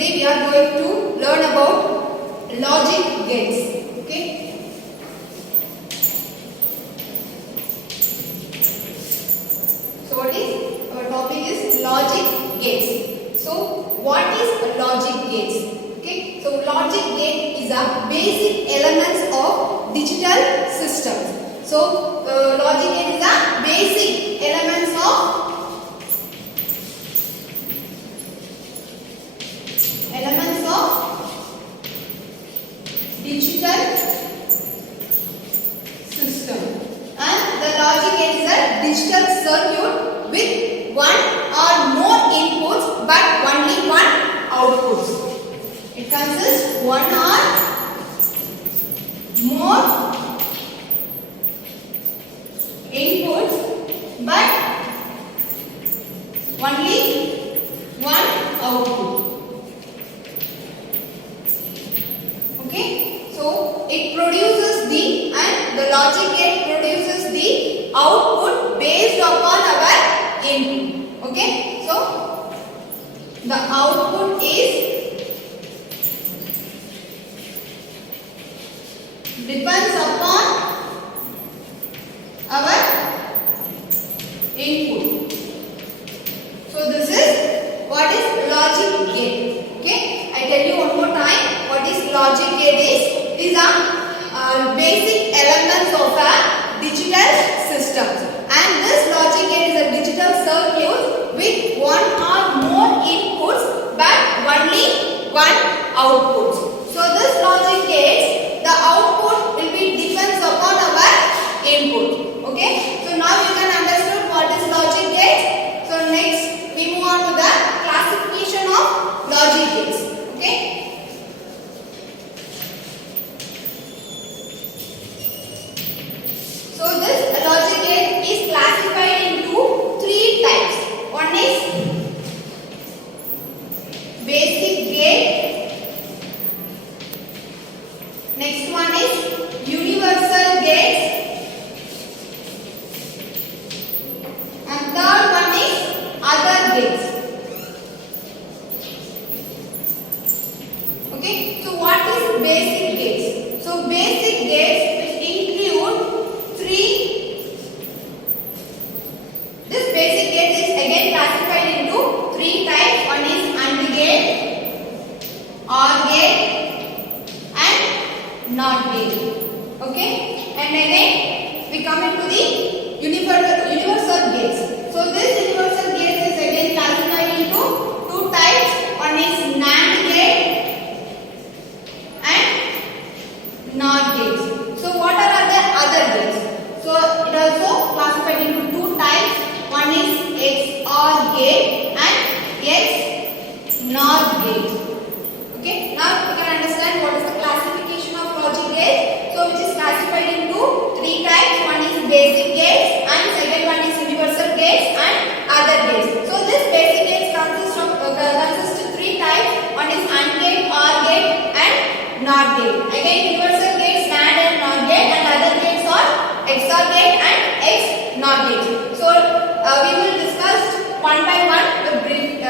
today we are going to learn about logic gates. Okay. So what is our topic is logic gates. So what is a logic gates? Okay. So logic gate is a basic elements of digital systems. So logic gate is a basic elements of digital system, and the logic gate is a digital circuit with one or more inputs but only one outputs. It consists one or more inputs but only one output. Okay, so it produces the logic gate produces the output based upon our input. Okay, so the output depends upon our input. So this is what is logic gate. Okay, I tell you one more time what is logic gate is. These are basic elements of a digital system, and this logic gate is a digital circuit with one or more inputs but only one output. So this logic gate, the output will be depends upon our input. Okay, so now you can understand what is logic gate. So next we move on to the classification of logic gates. Okay. So this logic gate is classified into three types. One is basic gate. Next one is universal gate. And third one is other gates. Okay, so what is basic gates? So basic gates which include this basic gate is again classified into three types. One is AND gate, OR gate and NOT gate. Okay, and again we come into the universal gates. So this universal gates is again classified into two types. One is NAND gate and NOR gates. So what are the other gates? So it also classified into two types. One is XNOR gate and XNOR gate. Okay, now you can understand what is the classification of logic gate. So which is classified into three types. One is basic gates and second one is universal gates and other gates. So this basic gates consists of three types. One is AND gate, OR gate and NOT gate. Again universal gates NAND and NOR gate, and other gates are XOR gate and XNOR gate. So we will discuss one by one briefly.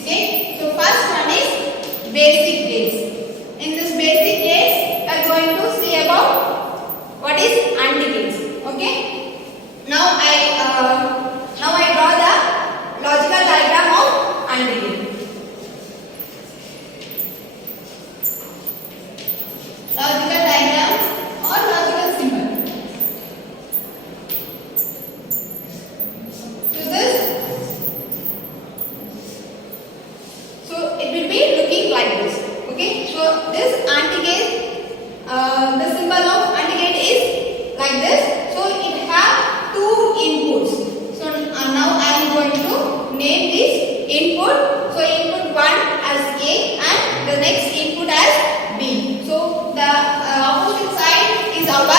Okay. So first one is basic gates. In this basic gates, we are going to see about what is AND gates. Okay. Now I draw the logical diagram of AND gate. Logical diagram or logical symbol. So it will be looking like this. Okay. So this AND gate, the symbol of AND gate is like this. So it have two inputs. So now I am going to name this input. So input 1 as A and the next input as B. So the opposite side is our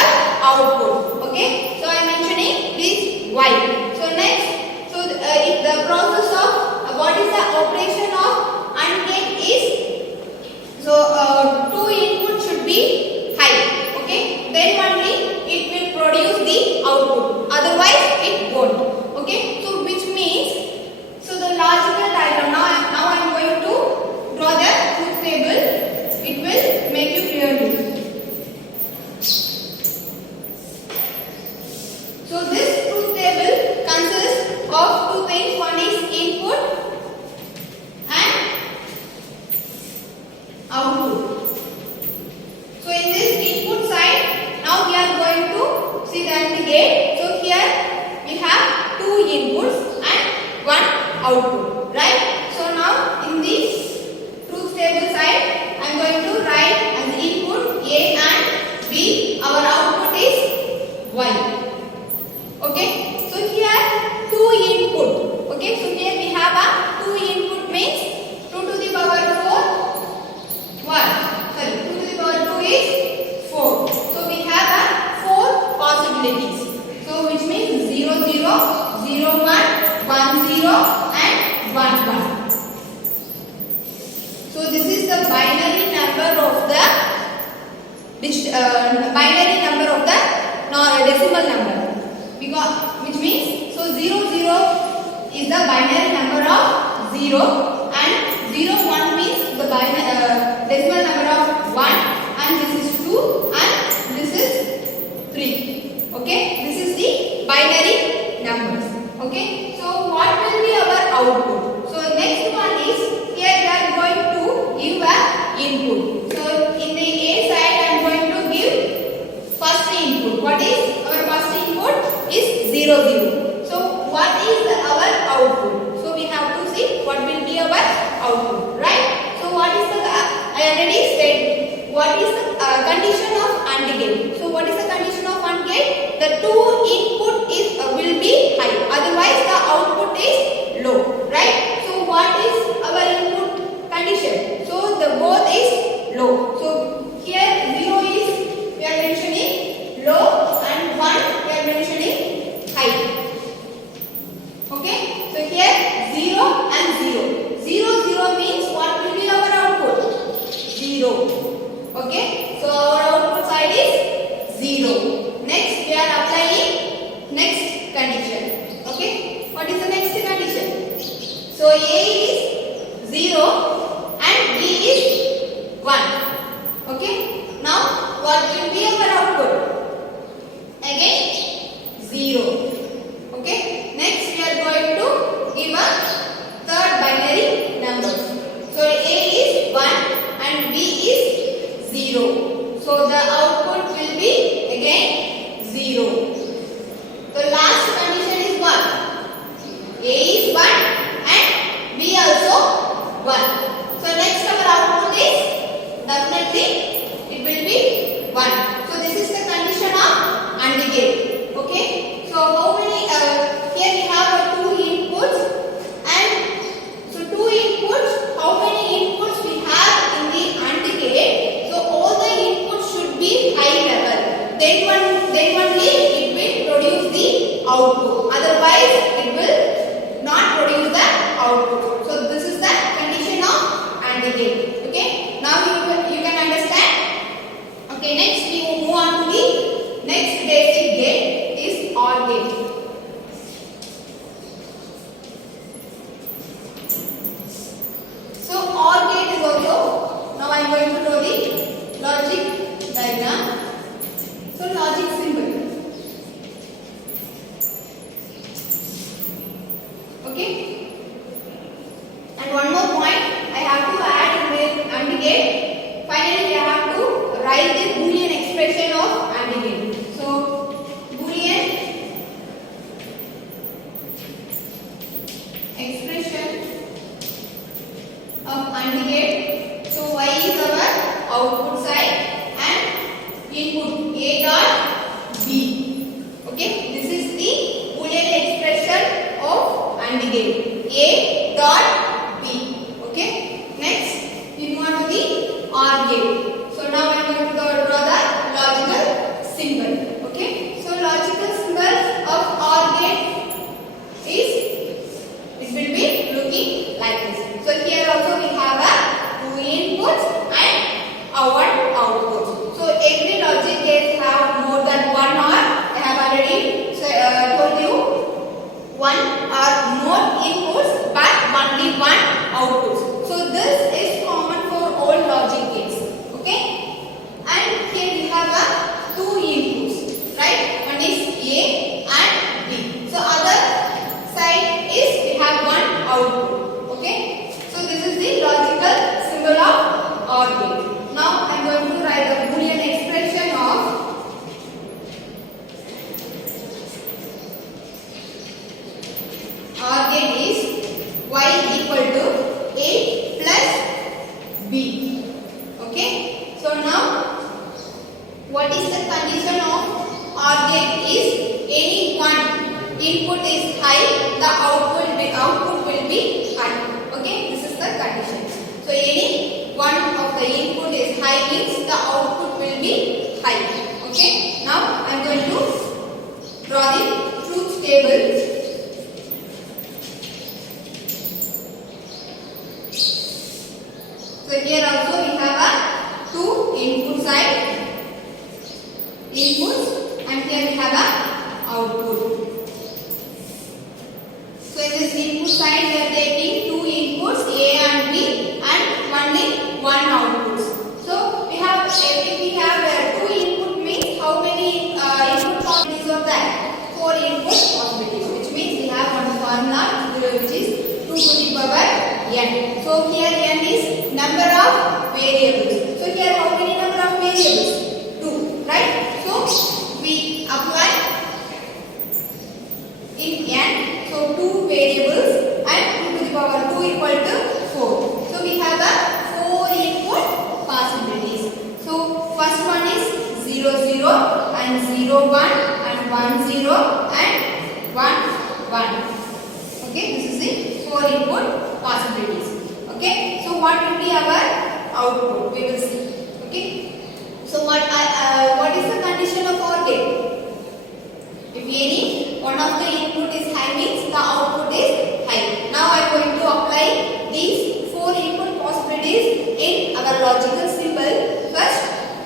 output. Okay. So I am mentioning this Y. So next, so if the process of what is the operation of AND gate is, so two inputs should be high. Okay. Then only it will produce the output. Otherwise it won't. Okay. So which means, so the logical diagram. Now I am going to binary number of the decimal number, because which means so 0 0 is the binary number of 0 and 0 1 means the decimal number of 1 and this is 2 and this is 3. Okay, this is the binary numbers. Okay, so what will be our output? So next one is here we are going to give a input. So in the A side I am going to give first input. What is our first input? Is 0 0. So what is our output? So we have to see what will be our output, right? So what is the I already said what is the condition of AND gate. So what is the condition of AND gate? The two input is will be high, otherwise the output is low, right? So what is our input condition? So the both is low. So here 0 is we are mentioning low and 1 we are mentioning high. Okay, so here 0 and 0. 0 0 means what will be our output? 0. Okay, so our output side is 0. Next we are applying next condition. Okay, what is the next condition? So A is 0 and B is 1. Okay, now what will be our output? Again 0. Okay, next we are going to give a third binary number. So A is 1 and B is 0. So the output will be again 0. The last condition is 1. A is 1 and B also 1. So next our output is definitely it will be 1. So this is the condition of AND gate. Okay. So how many here we have two inputs and so two inputs. How many inputs we have in the AND gate? So all the inputs should be high level. Then only it will produce the output. Otherwise it will not produce the output. So this is the condition of AND gate. Okay. Now you can understand. Okay. Next we move on to the next basic gate is OR gate. So OR gate is also, now I am going to draw the logic diagram. So logic symbol. Okay. And one more point I have to add in the AND gate. Finally I have to write the Boolean expression of AND gate. So Boolean expression of AND gate. So Y is our output side and input A dot B. Okay, this is the Boolean expression of AND gate. A dot B. Okay, next we move on to the OR gate. So now I am going to draw the logical symbol. Okay, so logical symbol of OR gate is it will be looking like this. So here also we have a two inputs and our outputs. So every logic gate have more than one OR. I have already told you one or more inputs but only one outputs. So this is common for all logic gates. Okay, and here we have a two inputs, right? One is A and B. So other side is we have one output. Okay, so this is the logical symbol of OR gate. Now I am going to write the Boolean expression of OR gate is Y equal to A plus B. Okay, so now what is the condition of OR gate is any one input is high, the output will be high. Okay, this is the condition. So any one of the input is high means the output will be high. Okay, now I am going to draw the truth table. So So here also we have a two input side inputs and here we have a output. So in this input side we are taking two inputs A and B and one outputs. So we have if we have two input means how many input possibilities are there? 4 input possibilities, which means we have one formula which is 2 to the power n. So here n is number of variables. So here how many number of variables? 2, right? So we apply in n. So 2 variables and 2 to the power 2 equal to 4. So we have a 4 input possibilities. So first one is 0 0 and 0 1 and 1 0 and 1 1. Okay, this is the 4 input possibilities. Okay, so what will be our output? We will see. Okay, so what is the condition of OR gate? If any one of the input is high means the output is high. Now I am going to apply these 4 input possibilities in our logical symbol. First,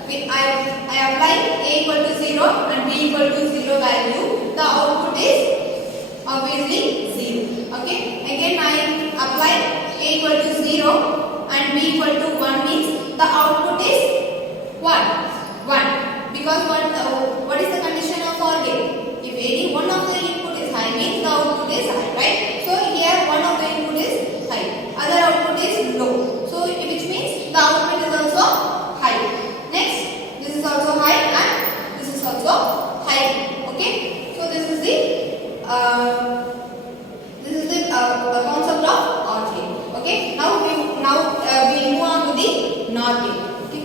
I apply A equal to 0 and B equal to 0 value. The output is obviously 0. Okay. Again I apply A equal to 0 and B equal to 1 means the output is what? 1. Because what is the condition of OR gate? If any one of the input is high means the output is high, right? So here one of the input is high, other output is low. So which means the output is also high. Next, this is also high and this is also high. Okay, so this is the concept of OR gate. Okay, now we move on to the NOR gate. Okay.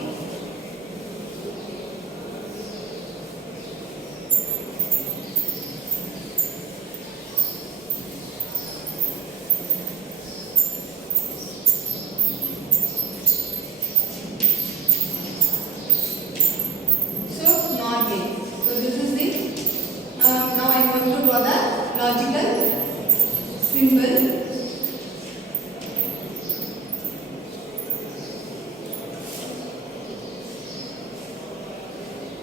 So NOR gate. So this is the now I am going to draw the logical symbol.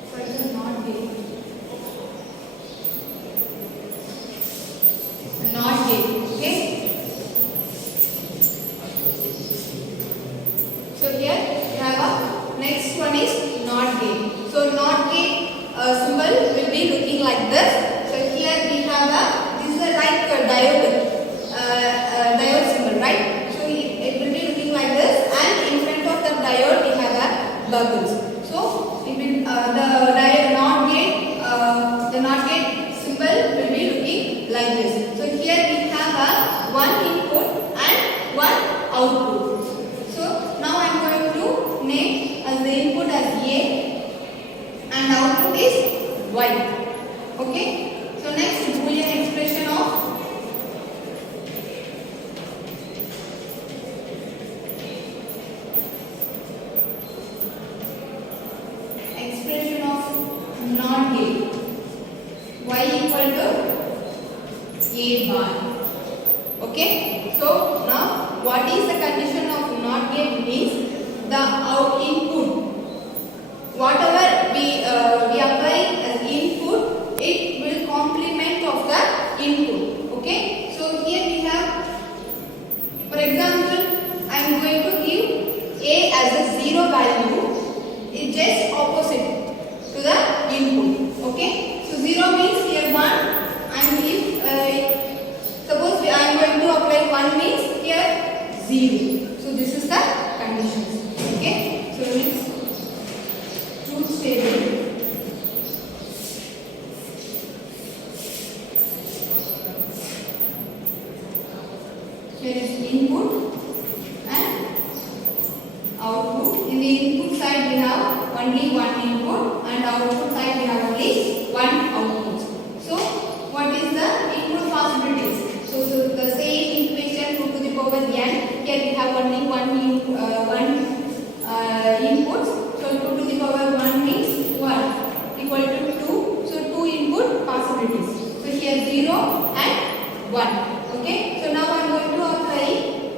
For the NOR gate. NOR gate. Okay. So here we have a next one is NOT gate. So NOT gate symbol will be looking like this. So here we have this is like a diode symbol, right? So it will be looking like this, and in front of the diode we have bubbles. So it will the NOT gate symbol will be looking like this. So here we have one input and one output. So now I am going to name as the input as A and output is Y. Okay. So next Boolean expression of NOT gate. Y equal to A bar. Okay. So now what is the condition of NOT gate means the out input, whatever we apply as input, it will complement of the input. Okay. So here we have, for example, I am going to give A as a 0 value. It's just opposite to the input. Okay. So 0 means here 1, and if suppose I am going to apply 1 means here 0. So this is the conditions. Okay. So it means truth table. Here is input and output. In the input side we have only one input, and output side we have only one output. So what is the input possibilities? So the same equation 2 to the power n. Here we have only one input. So 2 to the power 1 means 1 equal to 2. So 2 input possibilities. So here 0 and 1. Okay. So now I am going to apply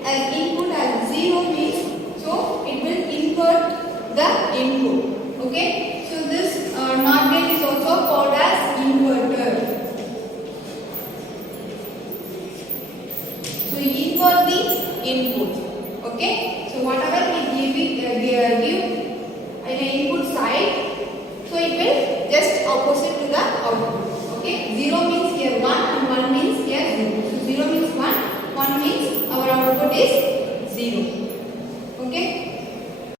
as input as 0 means, so it So whatever we give in the input side, so it will just opposite to the output. Okay, 0 means here 1 and 1 means here 0. So 0 means 1, 1 means our output is 0. Okay.